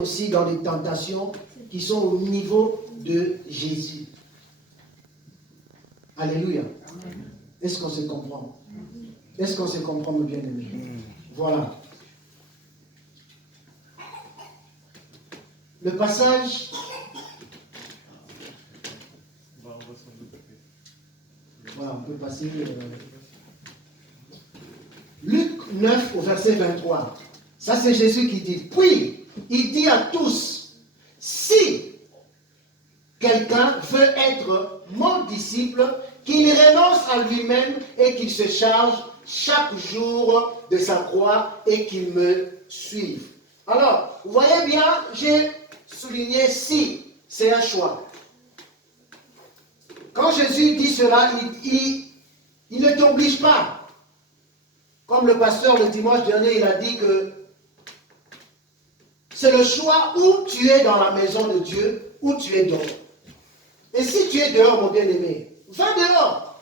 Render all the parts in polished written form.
aussi dans les tentations qui sont au niveau de Jésus. Alléluia. Est-ce qu'on se comprend? Est-ce qu'on se comprend, mes bien-aimés? Voilà. Le passage... Voilà, on peut passer... Luc 9 au verset 23. Ça, c'est Jésus qui dit. Puis, il dit à tous, si quelqu'un veut être mon disciple, qu'il renonce à lui-même et qu'il se charge chaque jour de sa croix et qu'il me suive. Alors, vous voyez bien, j'ai souligné si, c'est un choix. Quand Jésus dit cela, il ne t'oblige pas. Comme le pasteur le dimanche dernier, il a dit que c'est le choix où tu es dans la maison de Dieu, où tu es dehors. Et si tu es dehors, mon bien-aimé, va dehors.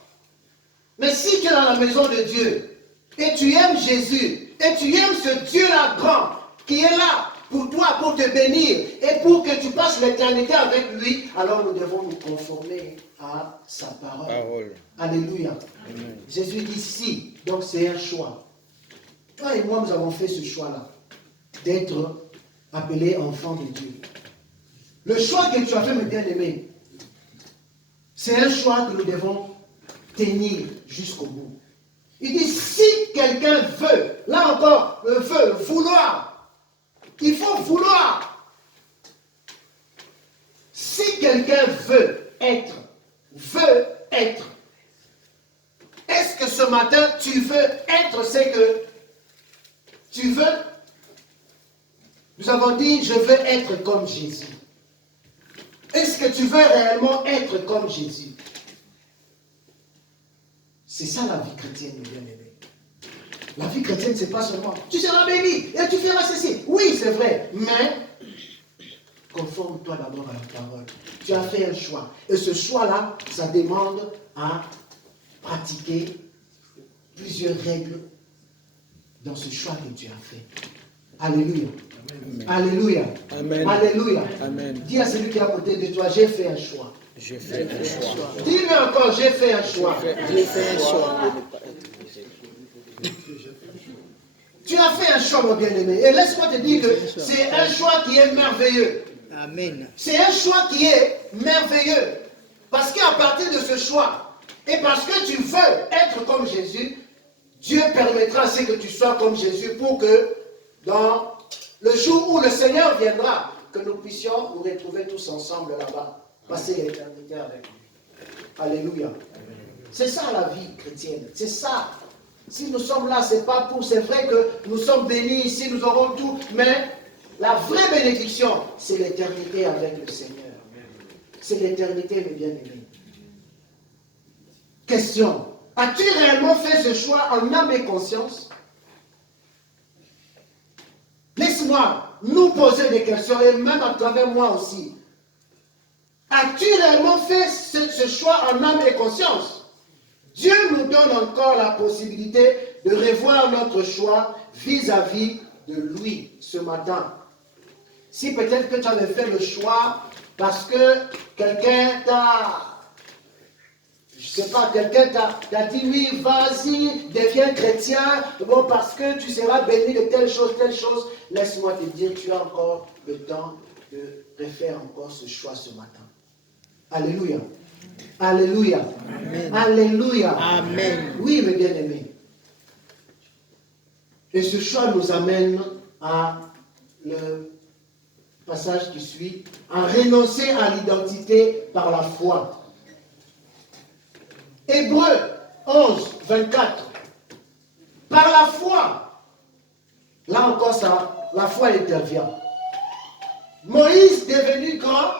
Mais si tu es dans la maison de Dieu, et tu aimes Jésus, et tu aimes ce Dieu-là grand, qui est là pour toi, pour te bénir, et pour que tu passes l'éternité avec lui, alors nous devons nous conformer à sa parole. Alléluia. Amen. Jésus dit si, donc c'est un choix. Toi et moi, nous avons fait ce choix-là, d'être appelés enfants de Dieu. Le choix que tu as fait, mon bien-aimé, c'est un choix que nous devons tenir jusqu'au bout. Il dit, si quelqu'un veut, là encore, veut, vouloir, il faut vouloir. Si quelqu'un veut être, est-ce que ce matin, tu veux être, c'est que tu veux? Nous avons dit, je veux être comme Jésus. Est-ce que tu veux réellement être comme Jésus? C'est ça la vie chrétienne, bien aimé. La vie chrétienne, c'est pas seulement tu seras béni et tu feras ceci. Oui, c'est vrai, mais conforme-toi d'abord à la parole. Tu as fait un choix. Et ce choix-là, ça demande à pratiquer plusieurs règles dans ce choix que tu as fait. Alléluia. Amen. Alléluia. Amen. Alléluia. Amen. Dis à celui qui est à côté de toi, j'ai fait un choix. J'ai fait un choix. Dis-le encore, j'ai fait un choix. J'ai fait un choix. Tu as fait un choix, mon bien-aimé. Et laisse-moi te dire que c'est un choix qui est merveilleux. Amen. C'est un choix qui est merveilleux. Parce qu'à partir de ce choix, et parce que tu veux être comme Jésus, Dieu permettra à ce que tu sois comme Jésus pour que dans le jour où le Seigneur viendra, que nous puissions nous retrouver tous ensemble là-bas, passer l'éternité avec lui. Alléluia. C'est ça la vie chrétienne. C'est ça. Si nous sommes là, c'est pas pour. C'est vrai que nous sommes bénis ici, nous aurons tout, mais la vraie bénédiction, c'est l'éternité avec le Seigneur. C'est l'éternité, mes bien-aimés. Question. As-tu réellement fait ce choix en âme et conscience? Laisse-moi nous poser des questions, et même à travers moi aussi. As-tu réellement fait ce choix en âme et conscience? Dieu nous donne encore la possibilité de revoir notre choix vis-à-vis de lui ce matin. Si peut-être que tu avais fait le choix parce que quelqu'un t'a... Je ne sais pas, quelqu'un t'a dit, oui, vas-y, deviens chrétien, bon, parce que tu seras béni de telle chose, laisse-moi te dire, tu as encore le temps de refaire encore ce choix ce matin. Alléluia. Alléluia. Amen. Alléluia. Amen. Oui, mes bien-aimés. Et ce choix nous amène à le passage qui suit, à renoncer à l'identité par la foi. Hébreux 11, 24. Par la foi, là encore ça, la foi intervient. Moïse, devenu grand,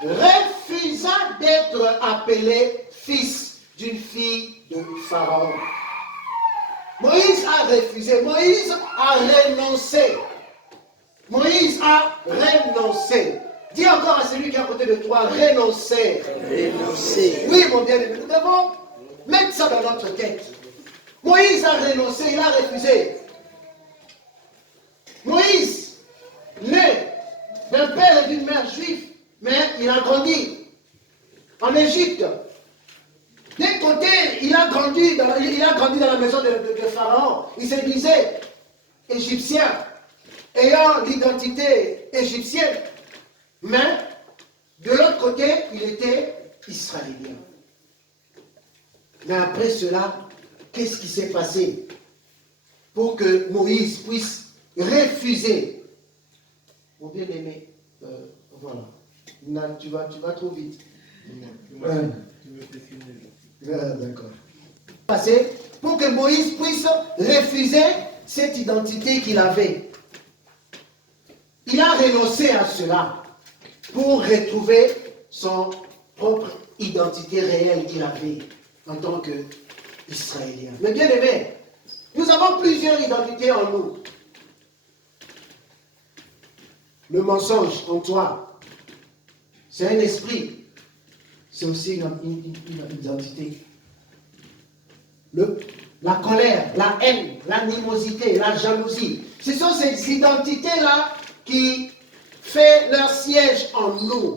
refusa d'être appelé fils d'une fille de Pharaon. Moïse a refusé, Moïse a renoncé. Moïse a renoncé. Dis encore à celui qui est à côté de toi, renoncer. Renoncer. Oui, mon bien-aimé, nous devons mettre ça dans notre tête. Moïse a renoncé, il a refusé. Moïse, né d'un père et d'une mère juifs, mais il a grandi en Égypte. D'un côté, il a grandi dans la maison de Pharaon. Il se disait égyptien, ayant l'identité égyptienne. Mais de l'autre côté, il était israélien. Mais après cela, qu'est-ce qui s'est passé pour que Moïse puisse refuser? Mon bien-aimé, voilà. Tu vas trop vite. D'accord. Pour que Moïse puisse refuser cette identité qu'il avait. Il a renoncé à cela pour retrouver son propre identité réelle qu'il avait en tant qu'Israélien. Mais bien aimé, nous avons plusieurs identités en nous. Le mensonge en toi, c'est un esprit. C'est aussi une identité. La colère, la haine, l'animosité, la jalousie. Ce sont ces identités-là qui font leur siège en nous.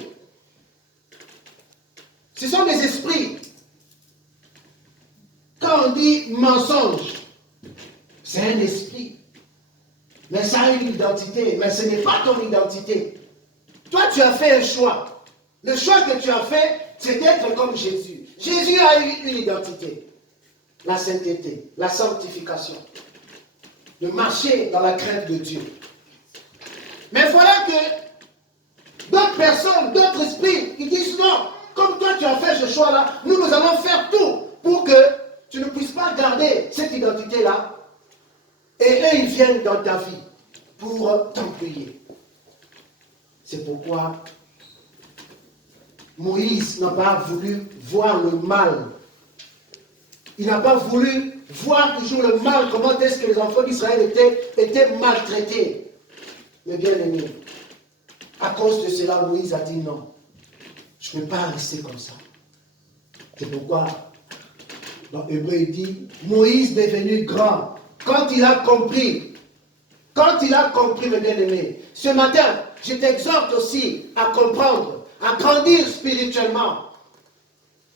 Ce sont des esprits. Quand on dit mensonge, c'est un esprit. Mais ça a une identité. Mais ce n'est pas ton identité. Toi, tu as fait un choix. Le choix que tu as fait, c'est d'être comme Jésus. Jésus a eu une identité. La sainteté, la sanctification. De marcher dans la crainte de Dieu. Mais voilà que d'autres personnes, d'autres esprits, ils disent non, comme toi tu as fait ce choix-là, nous allons faire tout pour que tu ne puisses pas garder cette identité-là. Et eux, ils viennent dans ta vie pour t'employer. C'est pourquoi Moïse n'a pas voulu voir le mal. Il n'a pas voulu voir toujours le mal, comment est-ce que les enfants d'Israël étaient maltraités. Mais bien aimé, à cause de cela, Moïse a dit non, je ne peux pas rester comme ça. C'est pourquoi, dans Hébreu, il dit, Moïse devenu grand, quand il a compris, mes bien-aimés, ce matin, je t'exhorte aussi à comprendre, à grandir spirituellement.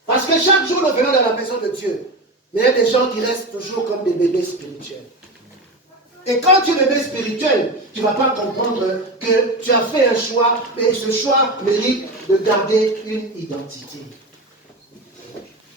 Parce que chaque jour, nous venons dans la maison de Dieu. Mais il y a des gens qui restent toujours comme des bébés spirituels. Et quand tu es bébé spirituel, tu ne vas pas comprendre que tu as fait un choix, et ce choix mérite de garder une identité.